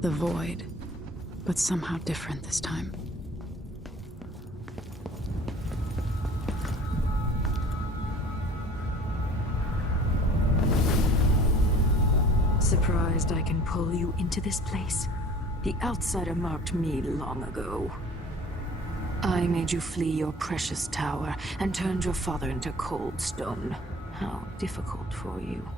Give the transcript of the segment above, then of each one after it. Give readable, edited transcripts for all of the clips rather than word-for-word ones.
The void, but somehow different this time. Surprised I can pull you into this place? The outsider marked me long ago. I made you flee your precious tower and turned your father into cold stone. How difficult for you.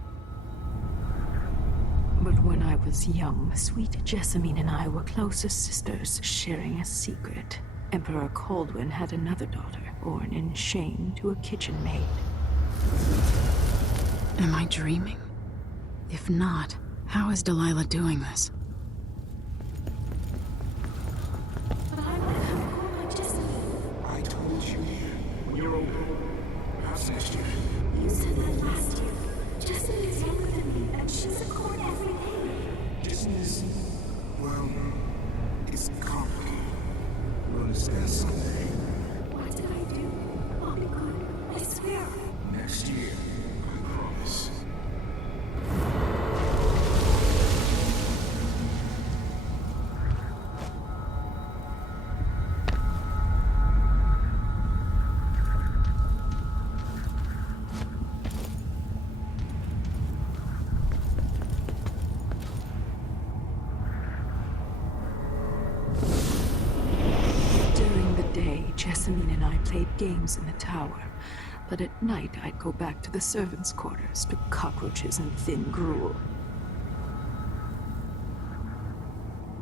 But when I was young, sweet Jessamine and I were close as sisters, sharing a secret. Emperor Kaldwin had another daughter, born in shame to a kitchen maid. Am I dreaming? If not, how is Delilah doing this? But I want to come home like Jessamine. I told you. When you're older. Perhaps next year. You said that last year. Jessamine is younger than me, and she's a court every day. Disney is, well, it's complicated. We'll understand someday. What did I do? I'll be good. I swear. Next year. I promise. Jessamine and I played games in the tower, but at night I'd go back to the servants' quarters to cockroaches and thin gruel.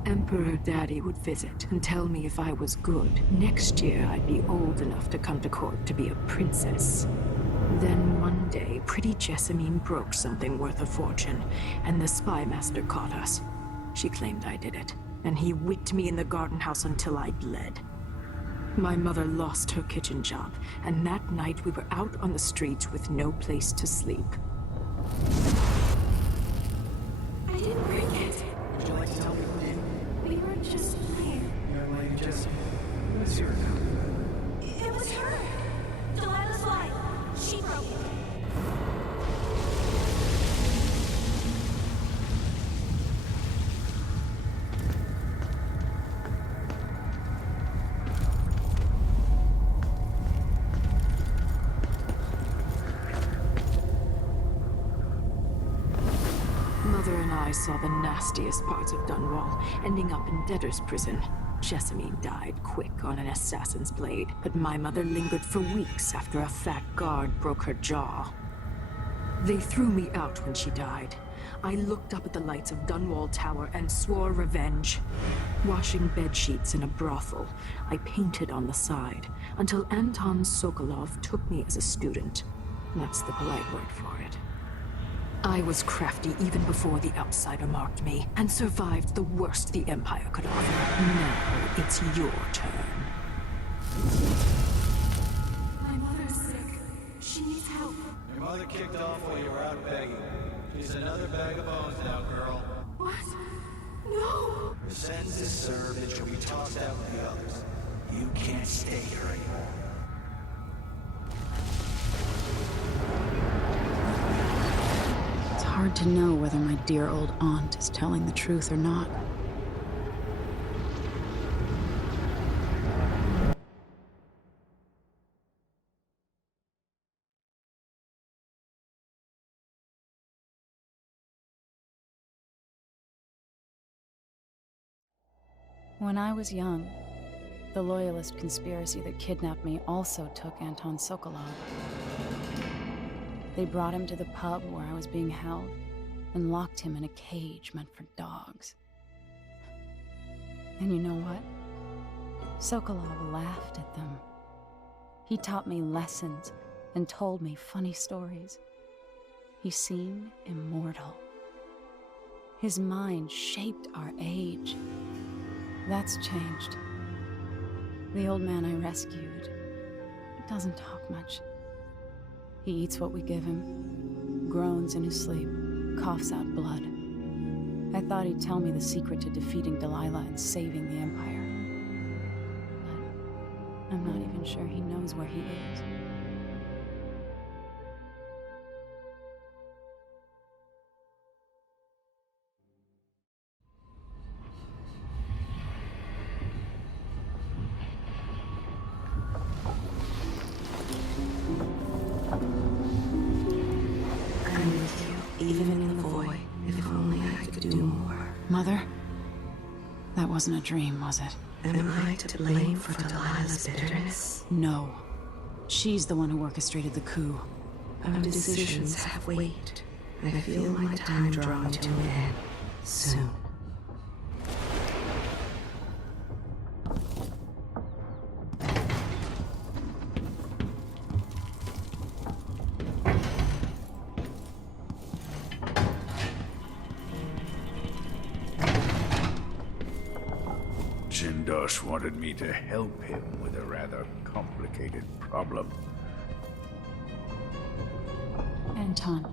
Emperor Daddy would visit and tell me if I was good. Next year I'd be old enough to come to court to be a princess. Then one day, pretty Jessamine broke something worth a fortune, and the spy master caught us. She claimed I did it, and he whipped me in the garden house until I bled. My mother lost her kitchen job, and that night we were out on the streets with no place to sleep. I didn't break it. Would you like to tell me who did? We were just playing. Young lady Jessamine. What's your now? It was her. Delilah's lie. She broke it. I saw the nastiest parts of Dunwall, ending up in debtor's prison. Jessamine died quick on an assassin's blade, but my mother lingered for weeks after a fat guard broke her jaw. They threw me out when she died. I looked up at the lights of Dunwall Tower and swore revenge. Washing bedsheets in a brothel, I painted on the side, until Anton Sokolov took me as a student. That's the polite word for it. I was crafty even before the outsider marked me, and survived the worst the Empire could offer. Now it's your turn. My mother's sick. She needs help. Your mother kicked off while you were out begging. She's another bag of bones now, girl. What? No! Her sentence is served and she'll be tossed out with the others. You can't stay here anymore. It's hard to know whether my dear old aunt is telling the truth or not. When I was young, the Loyalist conspiracy that kidnapped me also took Anton Sokolov. They brought him to the pub where I was being held and locked him in a cage meant for dogs. And you know what? Sokolov laughed at them. He taught me lessons and told me funny stories. He seemed immortal. His mind shaped our age. That's changed. The old man I rescued doesn't talk much. He eats what we give him, groans in his sleep, coughs out blood. I thought he'd tell me the secret to defeating Delilah and saving the Empire. But I'm not even sure he knows where he is. Mother? That wasn't a dream, was it? Am I to blame for Delilah's bitterness? No. She's the one who orchestrated the coup. Our decisions have weight. I feel my time drawing to an end soon. Jindosh wanted me to help him with a rather complicated problem. Anton,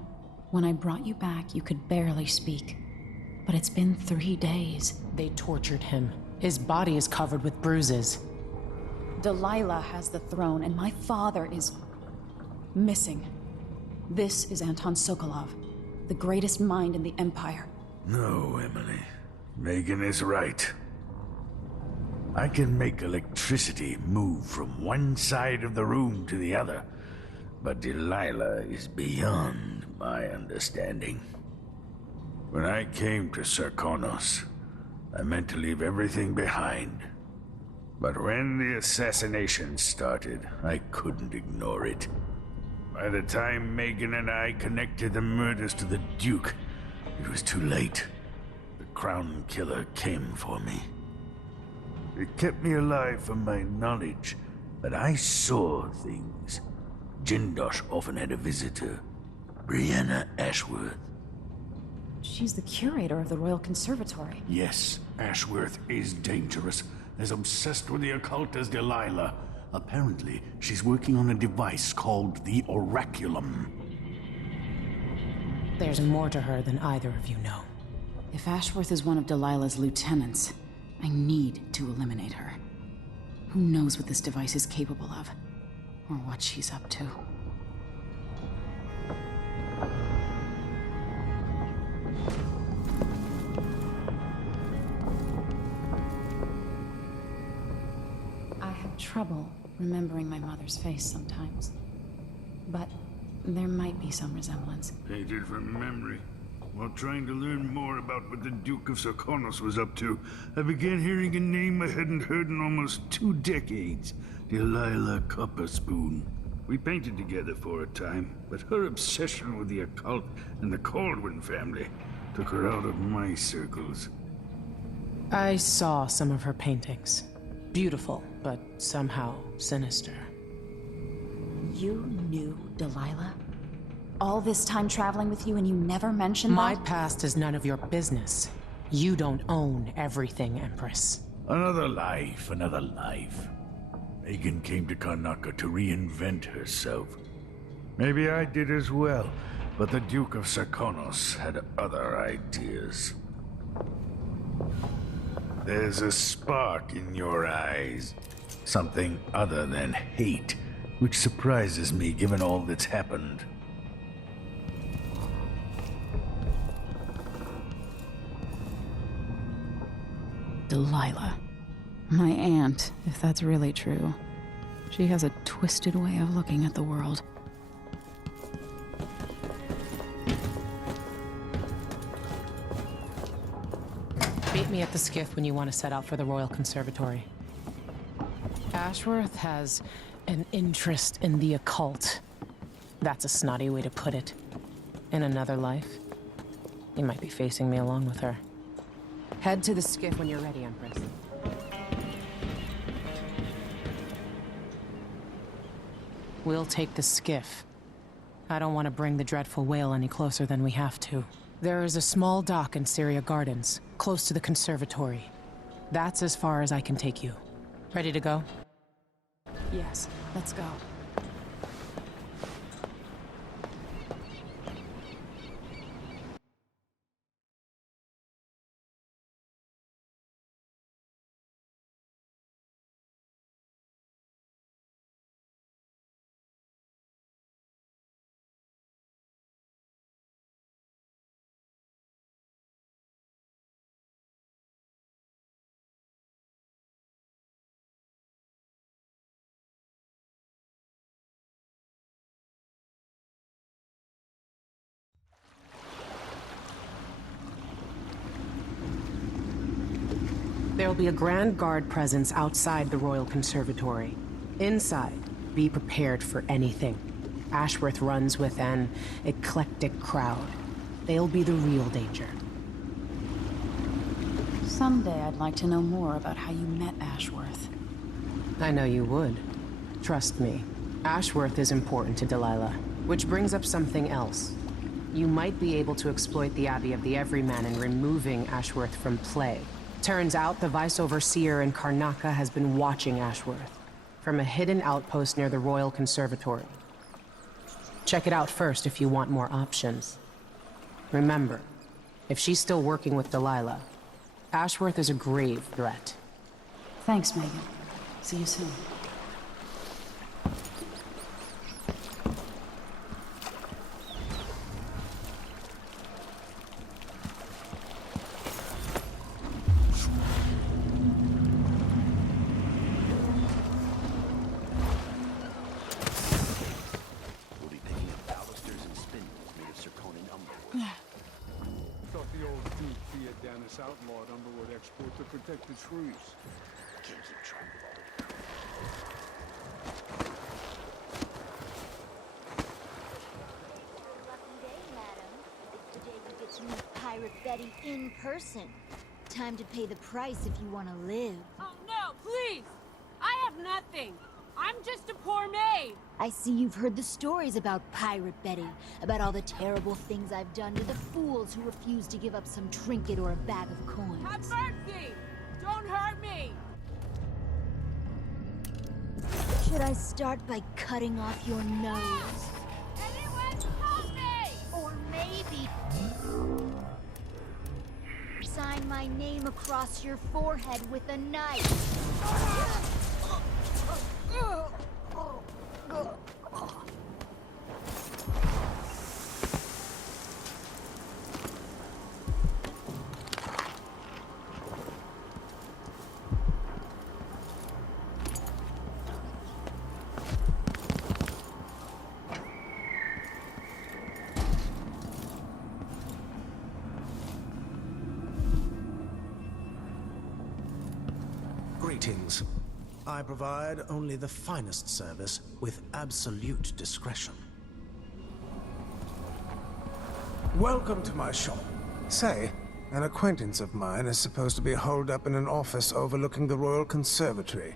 when I brought you back, you could barely speak. But it's been 3 days. They tortured him. His body is covered with bruises. Delilah has the throne, and my father is missing. This is Anton Sokolov, the greatest mind in the Empire. No, Emily. Megan is right. I can make electricity move from one side of the room to the other, but Delilah is beyond my understanding. When I came to Sarkonos, I meant to leave everything behind. But when the assassination started, I couldn't ignore it. By the time Megan and I connected the murders to the Duke, it was too late. The Crown Killer came for me. It kept me alive from my knowledge that I saw things. Jindosh often had a visitor, Breanna Ashworth. She's the curator of the Royal Conservatory. Yes, Ashworth is dangerous, as obsessed with the occult as Delilah. Apparently, she's working on a device called the Oraculum. There's more to her than either of you know. If Ashworth is one of Delilah's lieutenants, I need to eliminate her. Who knows what this device is capable of, or what she's up to. I have trouble remembering my mother's face sometimes, but there might be some resemblance. Painted from memory. While trying to learn more about what the Duke of Sarkonos was up to, I began hearing a name I hadn't heard in almost 2 decades. Delilah Copperspoon. We painted together for a time, but her obsession with the occult and the Caldwin family took her out of my circles. I saw some of her paintings. Beautiful, but somehow sinister. You knew Delilah? All this time traveling with you and you never mentioned My that? past is none of your business. You don't own everything, Empress. Another life, another life. Megan came to Karnaca to reinvent herself. Maybe I did as well, but the Duke of Sarkonos had other ideas. There's a spark in your eyes. Something other than hate, which surprises me given all that's happened. Delilah. My aunt, if that's really true. She has a twisted way of looking at the world. Meet me at the skiff when you want to set out for the Royal Conservatory. Ashworth has an interest in the occult. That's a snotty way to put it. In another life, you might be facing me along with her. Head to the skiff when you're ready, Empress. We'll take the skiff. I don't want to bring the dreadful whale any closer than we have to. There is a small dock in Syria Gardens, close to the conservatory. That's as far as I can take you. Ready to go? Yes, let's go. There'll be a Grand Guard presence outside the Royal Conservatory. Inside, be prepared for anything. Ashworth runs with an eclectic crowd. They'll be the real danger. Someday I'd like to know more about how you met Ashworth. I know you would. Trust me. Ashworth is important to Delilah, which brings up something else. You might be able to exploit the Abbey of the Everyman in removing Ashworth from play. Turns out the Vice Overseer in Karnaca has been watching Ashworth from a hidden outpost near the Royal Conservatory. Check it out first if you want more options. Remember, if she's still working with Delilah, Ashworth is a grave threat. Thanks, Megan. See you soon. We'll be picking up balusters and spindles made of zirconin umber. Thought the old Duke feared Dennis outlawed Underwood export to protect the trees. Can't keep track of all the... Lucky day, madam. It's the day you get to meet Pirate Betty in person. Time to pay the price if you want to live. Oh, no, please! I have nothing. I'm just a poor maid. I see you've heard the stories about Pirate Betty, about all the terrible things I've done to the fools who refuse to give up some trinket or a bag of coins. Have mercy! Don't hurt me! Should I start by cutting off your nose? Anyone help me! Or maybe... sign my name across your forehead with a knife? Greetings. I provide only the finest service with absolute discretion. Welcome to my shop. Say, an acquaintance of mine is supposed to be holed up in an office overlooking the Royal Conservatory.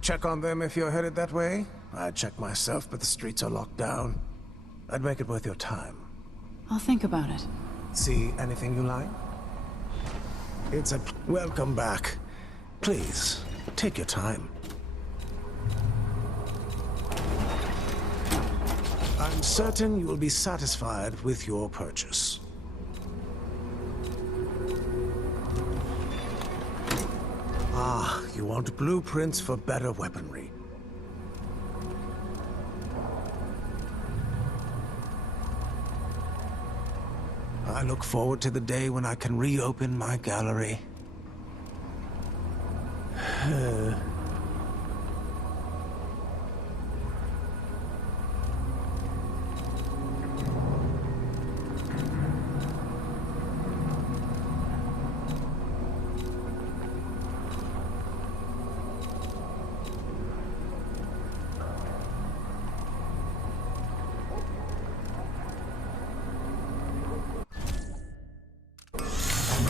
Check on them if you're headed that way. I'd check myself, but the streets are locked down. I'd make it worth your time. I'll think about it. See anything you like? It's a... Welcome back. Please, take your time. I'm certain you will be satisfied with your purchase. Ah, you want blueprints for better weaponry. I look forward to the day when I can reopen my gallery. An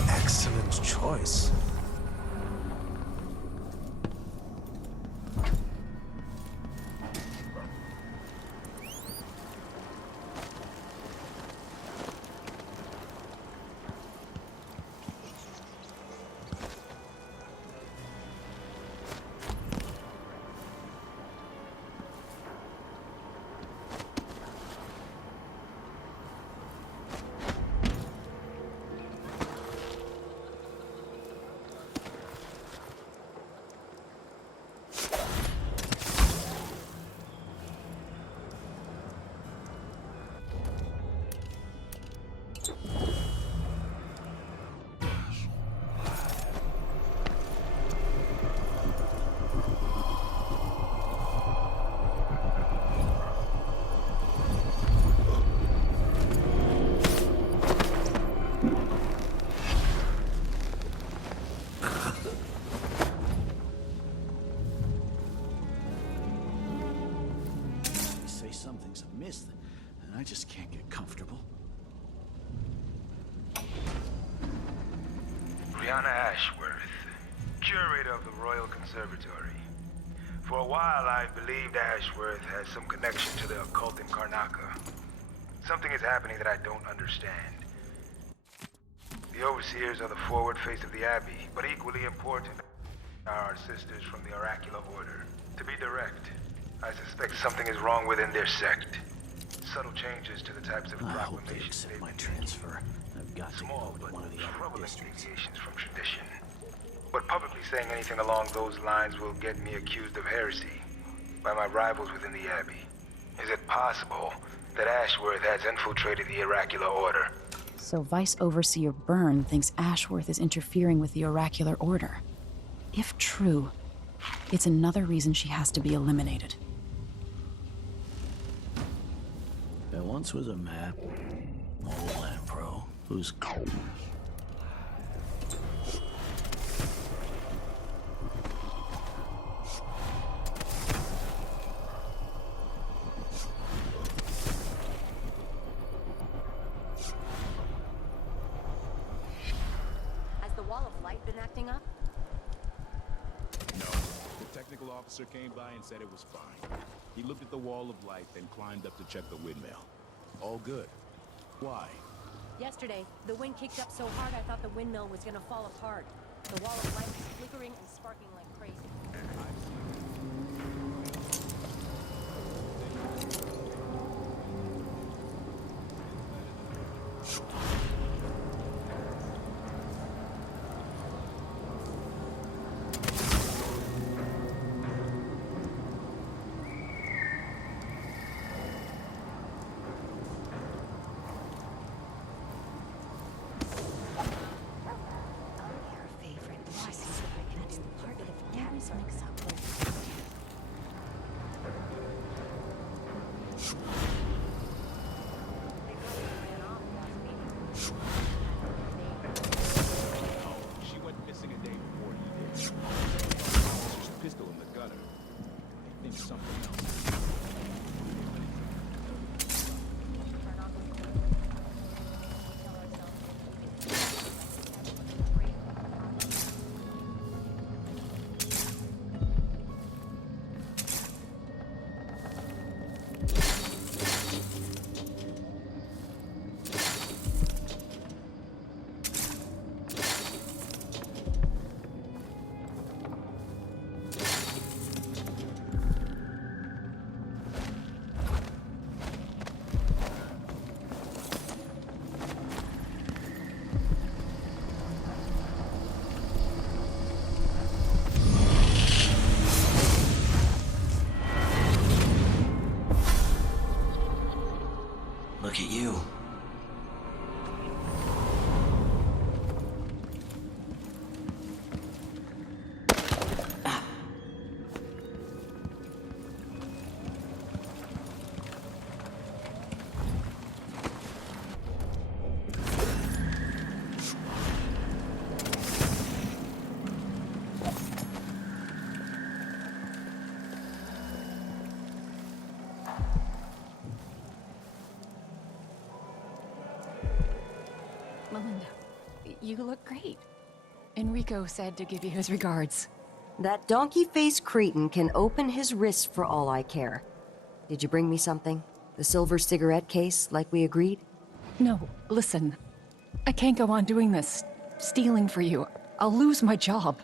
excellent choice. something's amiss, and I just can't get comfortable. Breanna Ashworth, curator of the Royal Conservatory. For a while, I believed Ashworth has some connection to the occult in Karnaca. Something is happening that I don't understand. The Overseers are the forward face of the Abbey, but equally important are our sisters from the Oracular Order. To be direct, I suspect something is wrong within their sect. Subtle changes to the types of I hope they proclamations accept my transfer. I've got to small go but to one of the other troubling districts. deviations from tradition. But publicly saying anything along those lines will get me accused of heresy by my rivals within the Abbey. Is it possible that Ashworth has infiltrated the Oracular Order? So Vice Overseer Byrne thinks Ashworth is interfering with the Oracular Order. If true, it's another reason she has to be eliminated. There once was a map, old Lampro, who's cold. Has the Wall of Light been acting up? No. The technical officer came by and said it was fine. He looked at the Wall of Light, then climbed up to check the windmill. All good. Why? Yesterday, the wind kicked up so hard I thought the windmill was gonna fall apart. The Wall of Light was flickering and sparking like crazy. She went missing a day before he did. Officer's pistol in the gutter. They think something else. Look at you. Melinda, you look great. Enrico said to give you his regards. That donkey-faced cretin can open his wrist for all I care. Did you bring me something? The silver cigarette case, like we agreed? No, listen. I can't go on doing this, stealing for you. I'll lose my job.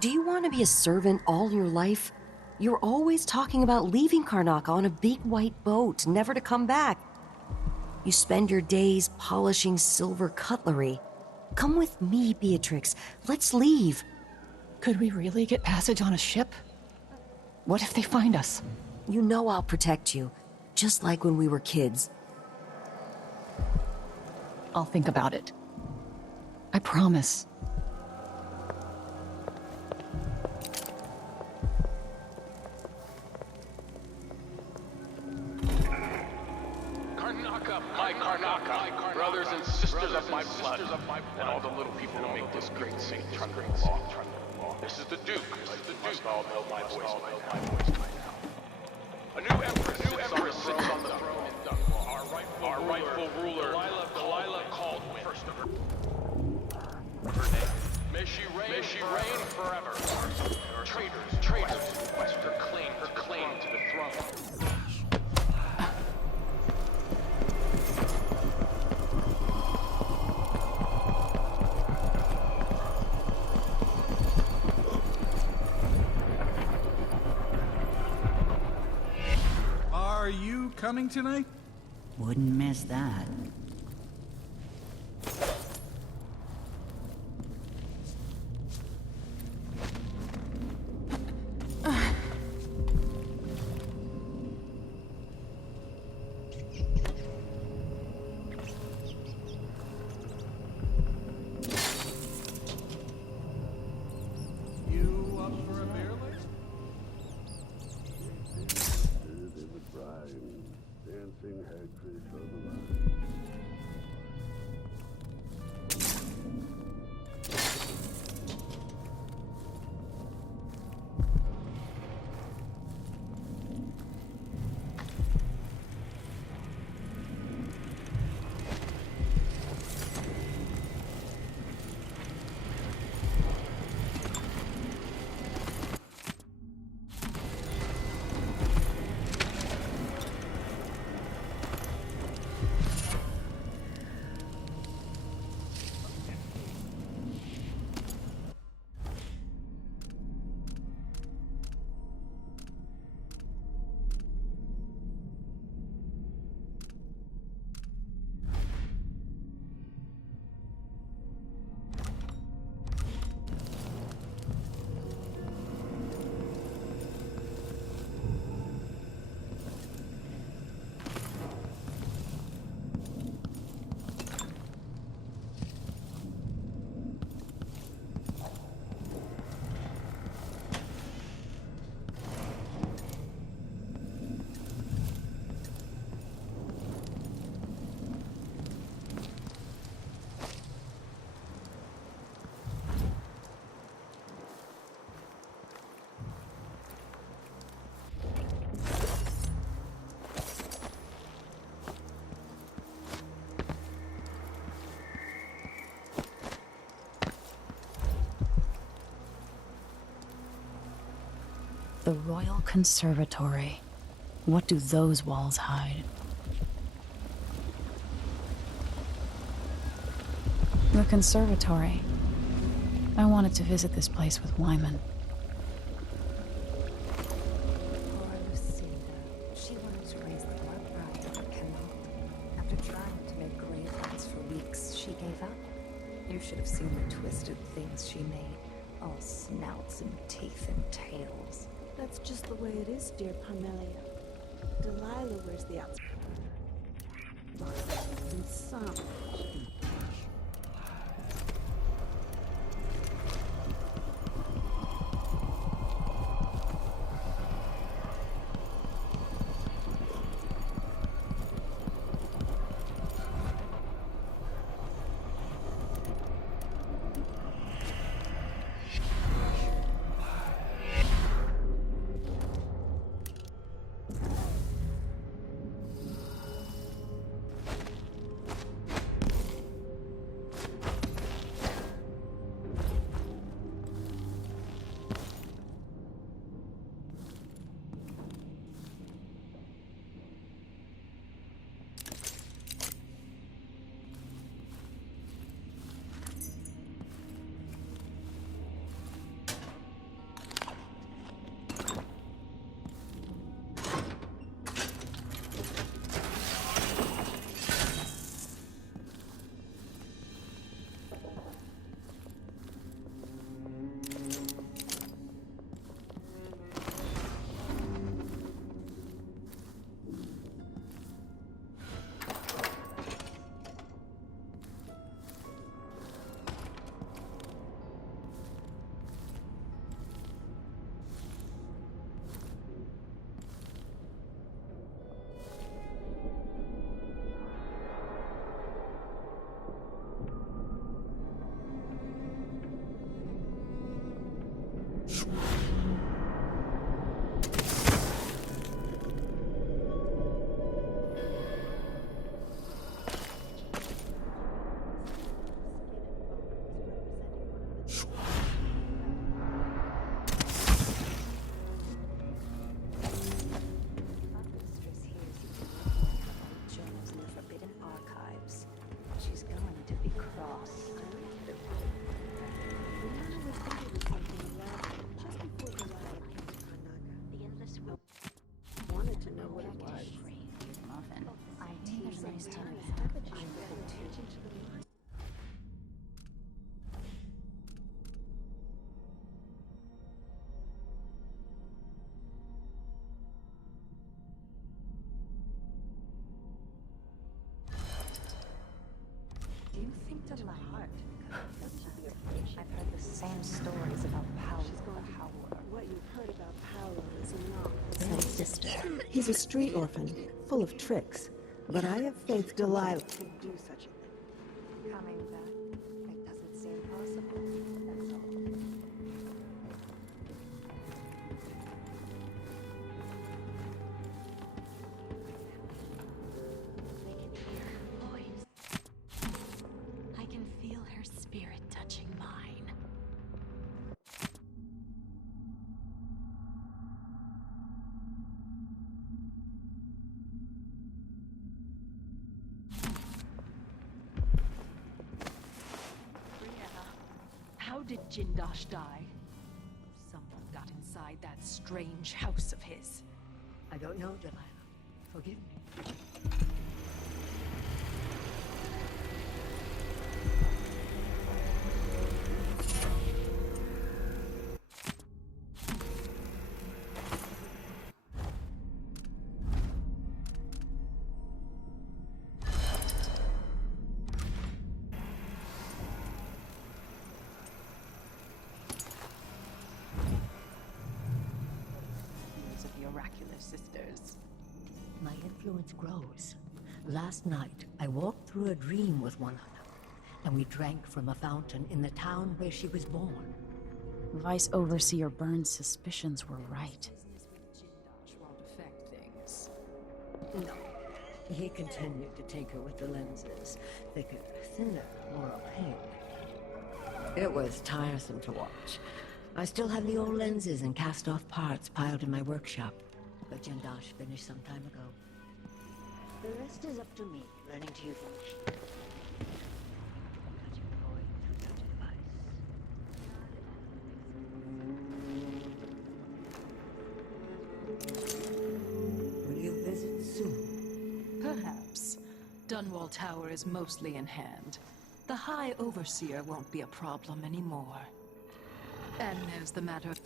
Do you want to be a servant all your life? You're always talking about leaving Karnaca on a big white boat, never to come back. You spend your days polishing silver cutlery. Come with me, Beatrix. Let's leave. Could we really get passage on a ship? What if they find us? You know I'll protect you, just like when we were kids. I'll think about it. I promise. Karnaca, my Karnaca, brothers and sisters of my blood, and all the little people who make this great St. Trundle law. This is the Duke. You must all know my voice by now. A new empress sits on the throne in Dunwall. Our rightful ruler, Delilah Caldwin. First of her name. May she reign forever. There are traitors who quest her claim to the throne. Are you coming tonight? Wouldn't miss that. You up for a beer later? Dancing hagfish on the line. The Royal Conservatory. What do those walls hide? The conservatory. I wanted to visit this place with Wyman. Poor Lucinda. She wanted to raise the blood bride of her kennel. After trying to make arrangements for weeks, she gave up. You should have seen the twisted things she made. All snouts and teeth and tails. That's just the way it is, dear Parmelia. Delilah wears the outside. And some. I've heard the same stories about Paolo the Howler. What you've heard about Paolo is not the My sister. He's a street orphan, full of tricks. But I have faith Delilah could do such a thing. Coming back, it doesn't seem possible, that's all. I can feel her spirit touching mine. Breanna, how did Jindosh die? Someone got inside that strange house of his. I don't know, Delilah. Forgive me. Of the oracular sisters. My influence grows. Last night, I walked through a dream with one another, and we drank from a fountain in the town where she was born. Vice Overseer Burns' suspicions were right. Jindosh won't affect things. No. He continued to take her with the lenses. Thicker, thinner, more opaque. It was tiresome to watch. I still have the old lenses and cast-off parts piled in my workshop. But Jindosh finished some time ago. The rest is up to me, learning to use the machine. Touching the void through such a device. Will you visit soon? Perhaps. Dunwall Tower is mostly in hand. The High Overseer won't be a problem anymore. And there's the matter of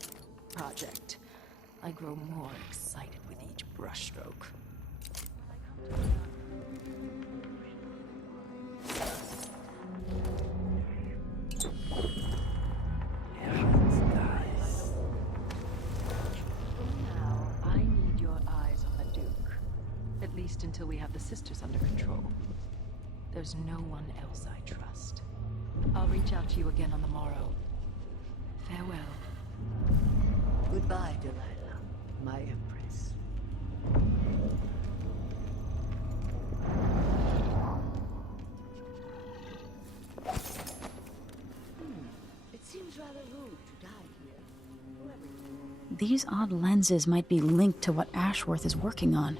project. I grow more excited with each brushstroke. Now, I need your eyes on the Duke. At least until we have the sisters under control. There's no one else I trust. I'll reach out to you again on the morrow. Farewell. Goodbye, Delilah, my empress. It seems rather rude to die here. These odd lenses might be linked to what Ashworth is working on.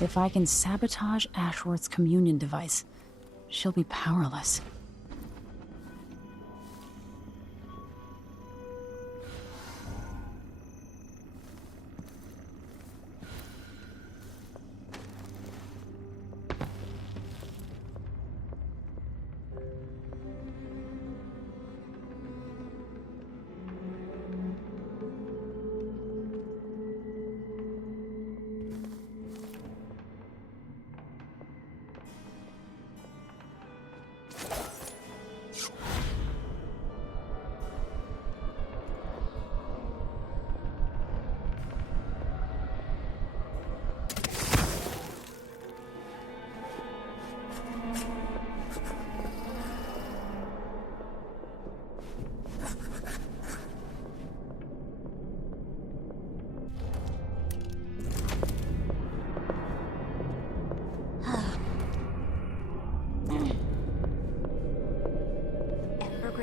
If I can sabotage Ashworth's communion device, she'll be powerless.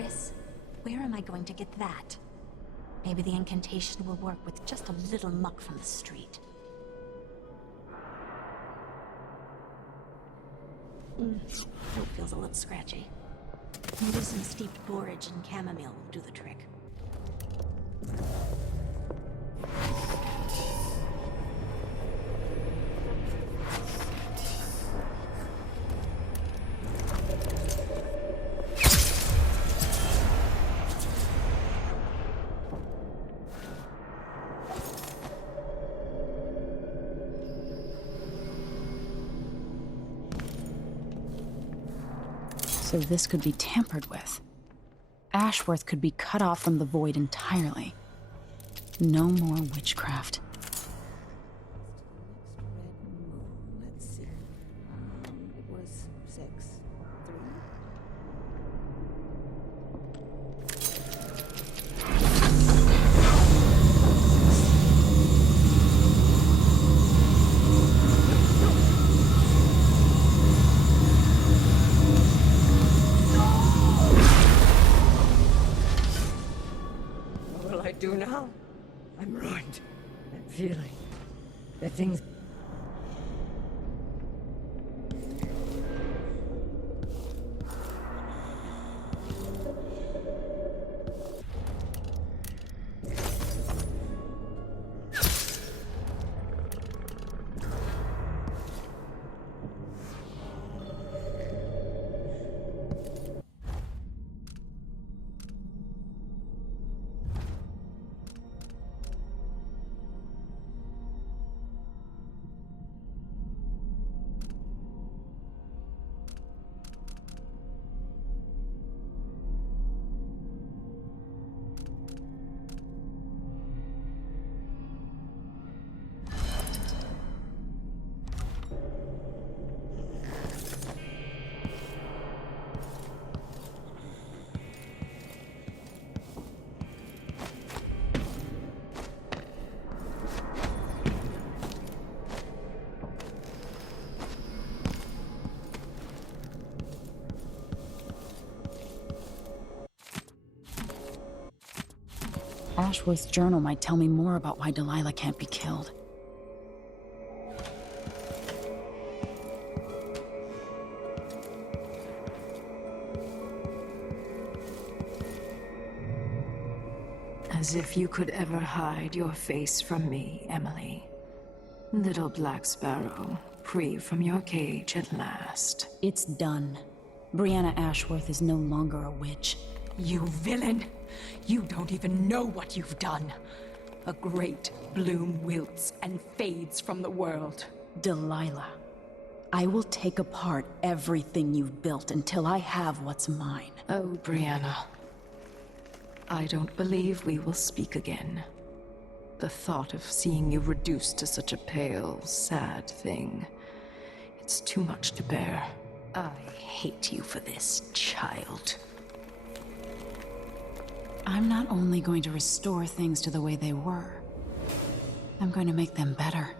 this. Where am I going to get that? Maybe the incantation will work with just a little muck from the street. Throat feels a little scratchy. Maybe some steeped borage and chamomile will do the trick. So this could be tampered with. Ashworth could be cut off from the void entirely. No more witchcraft. Let's see. It was 6, 3. What will I do now? I'm ruined. That feeling. The things. Ashworth's journal might tell me more about why Delilah can't be killed. As if you could ever hide your face from me, Emily. Little Black Sparrow, free from your cage at last. It's done. Breanna Ashworth is no longer a witch. You villain! You don't even know what you've done. A great bloom wilts and fades from the world. Delilah, I will take apart everything you've built until I have what's mine. Oh, Breanna. I don't believe we will speak again. The thought of seeing you reduced to such a pale, sad thing. It's too much to bear. I hate you for this, child. I'm not only going to restore things to the way they were, I'm going to make them better.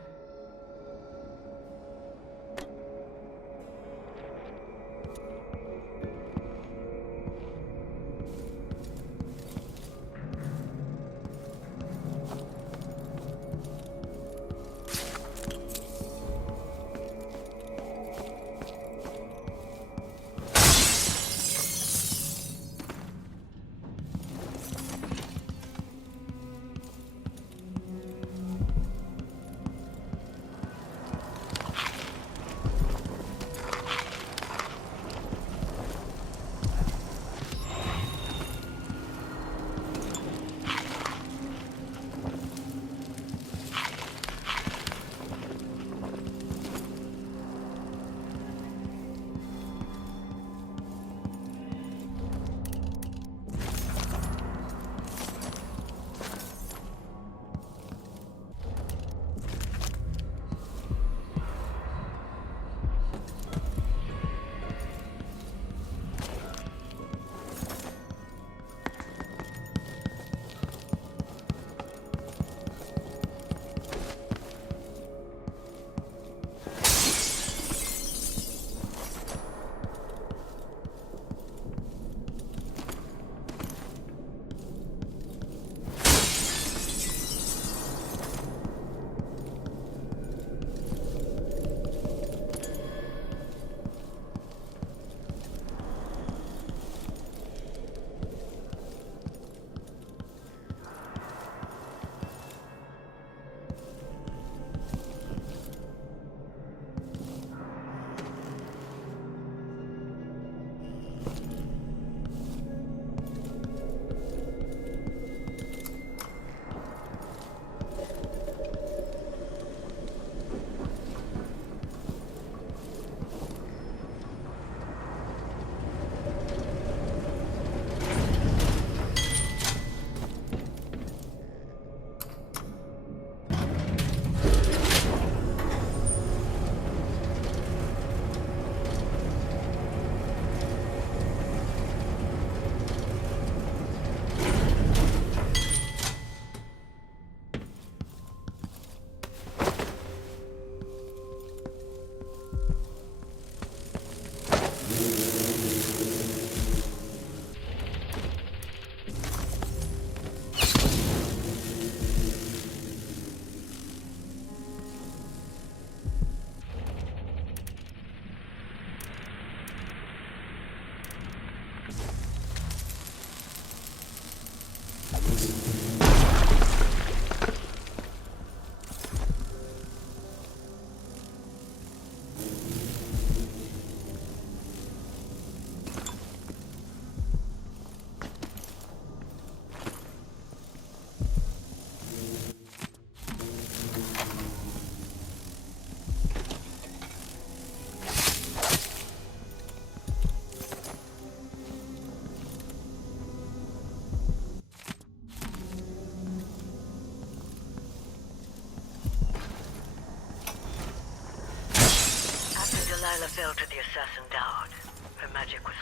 Delilah fell to the assassin Dowd. Her magic was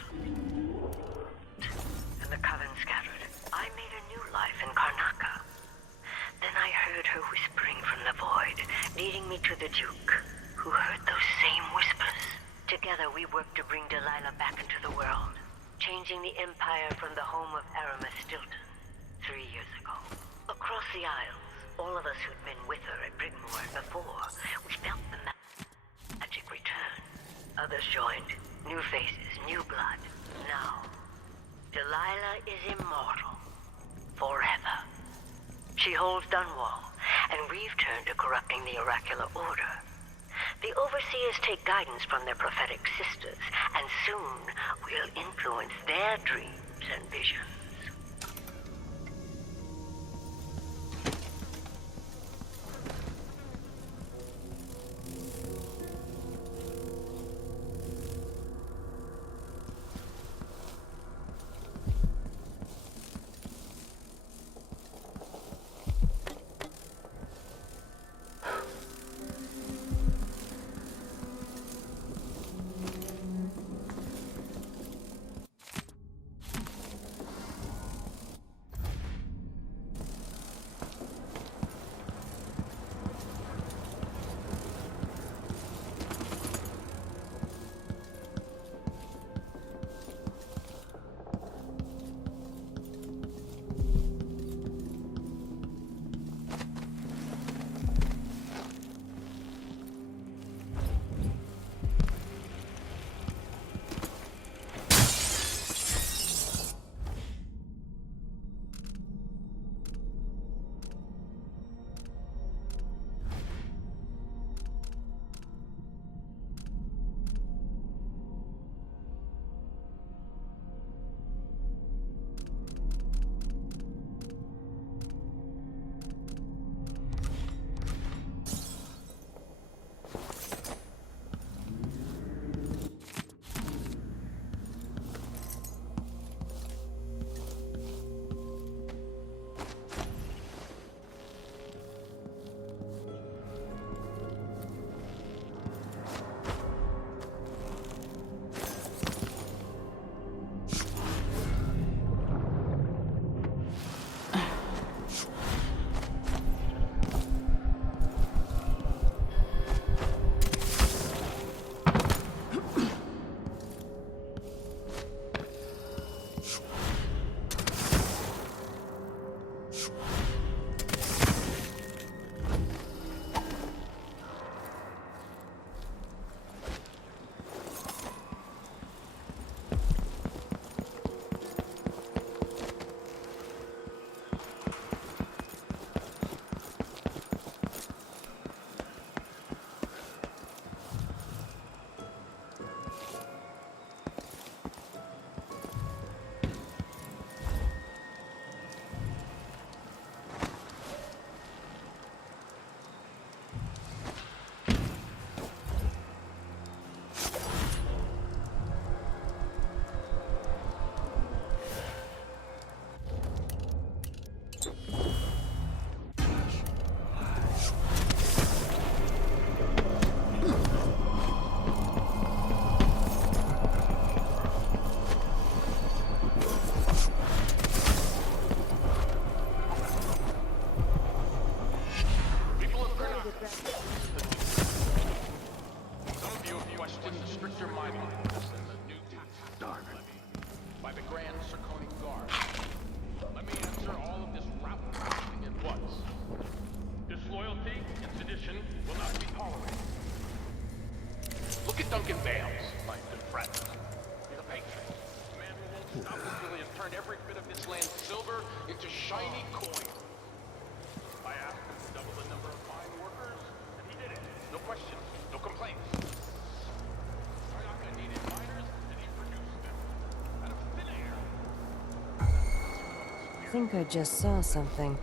and the coven scattered. I made a new life in Karnaca. Then I heard her whispering from the void, leading me to the Duke, who heard those same whispers. Together we worked to bring Delilah back into the world, changing the Empire from the home of Aramis Stilton 3 years ago. Across the Isles, all of us who'd been with her at Brigmore before, we felt the magic return. Others joined. New faces, new blood. Now, Delilah is immortal. Forever. She holds Dunwall, and we've turned to corrupting the oracular order. The Overseers take guidance from their prophetic sisters, and soon we'll influence their dreams and visions. turn every bit of this land's silver into shiny coin. I asked him to double the number of mine workers, and he did it. No questions, no complaints. Karnaka needed miners, and he produced them. Out of thin air. I think I just saw something.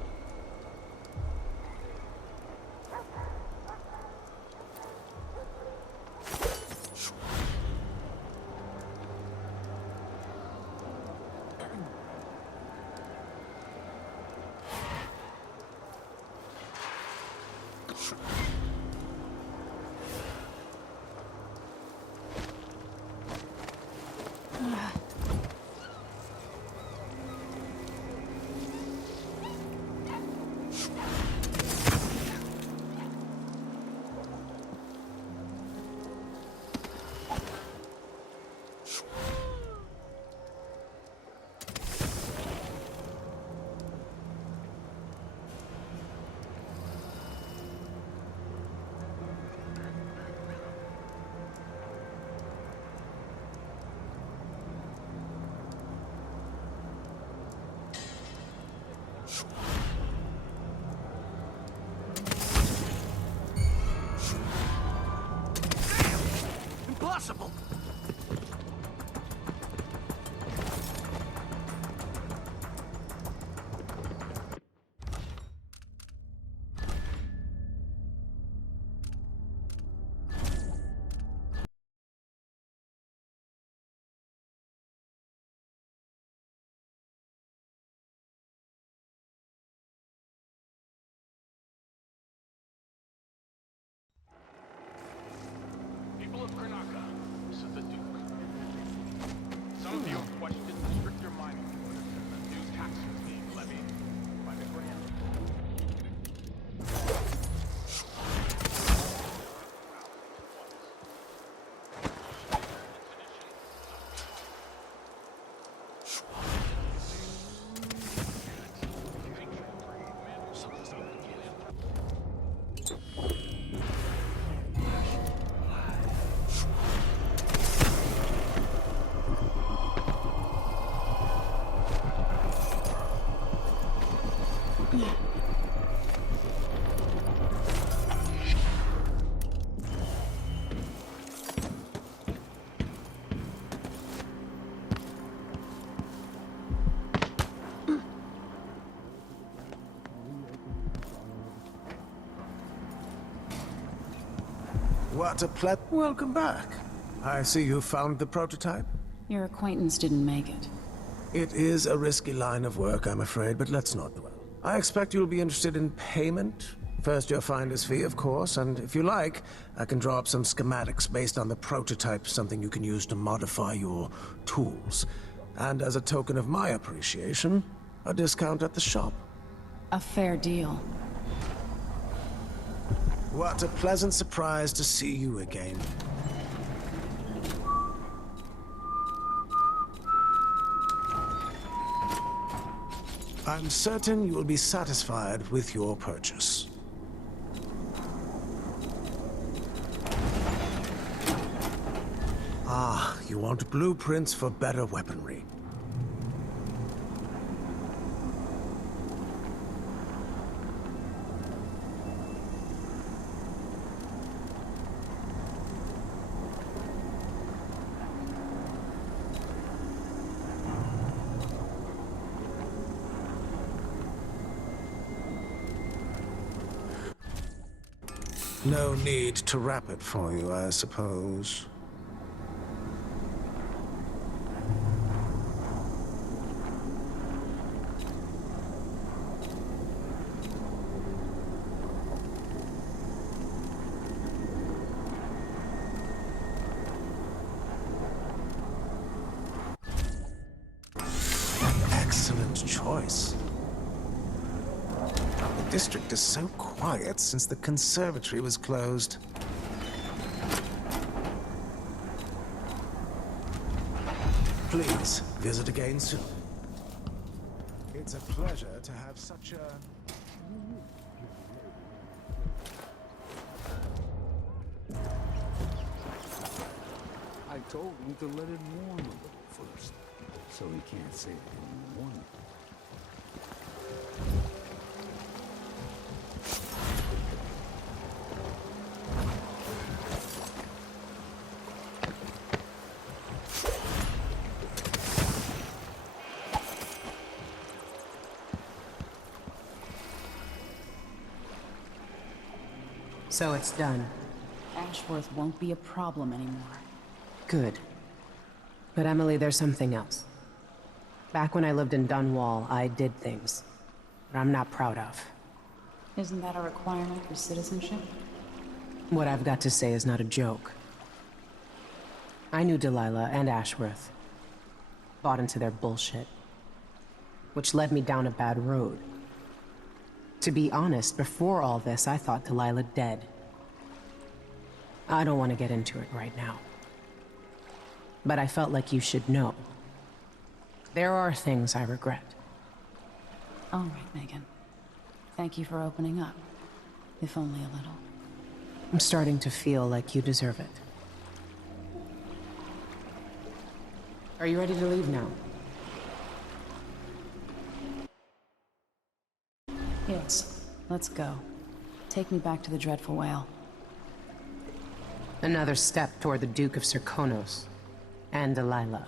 Impossible! People of Karnaka, this is the Duke. Some of you have questioned the stricter mining orders and the new taxes being levied by the Grand. What a Welcome back. I see you found the prototype. Your acquaintance didn't make it. It is a risky line of work, I'm afraid, but let's not dwell. I expect you'll be interested in payment. First your finder's fee, of course, and if you like, I can draw up some schematics based on the prototype, something you can use to modify your tools. And as a token of my appreciation, a discount at the shop. A fair deal. What a pleasant surprise to see you again. I'm certain you will be satisfied with your purchase. Ah, you want blueprints for better weaponry. No need to wrap it for you, I suppose. Excellent choice. The district is so quiet since the conservatory was closed. Please, visit again soon. It's a pleasure to have such a... I told him to let it warm a little first. so he can't say it in one. So it's done. Ashworth won't be a problem anymore. Good. But Emily, there's something else. Back when I lived in Dunwall, I did things that I'm not proud of. Isn't that a requirement for citizenship? What I've got to say is not a joke. I knew Delilah and Ashworth. Bought into their bullshit. Which led me down a bad road. To be honest, before all this, I thought Delilah dead. I don't want to get into it right now. But I felt like you should know. There are things I regret. All right, Megan. Thank you for opening up. If only a little. I'm starting to feel like you deserve it. Are you ready to leave now? Yes. Let's go. Take me back to the Dreadful Whale. Another step toward the Duke of Serkonos and Delilah.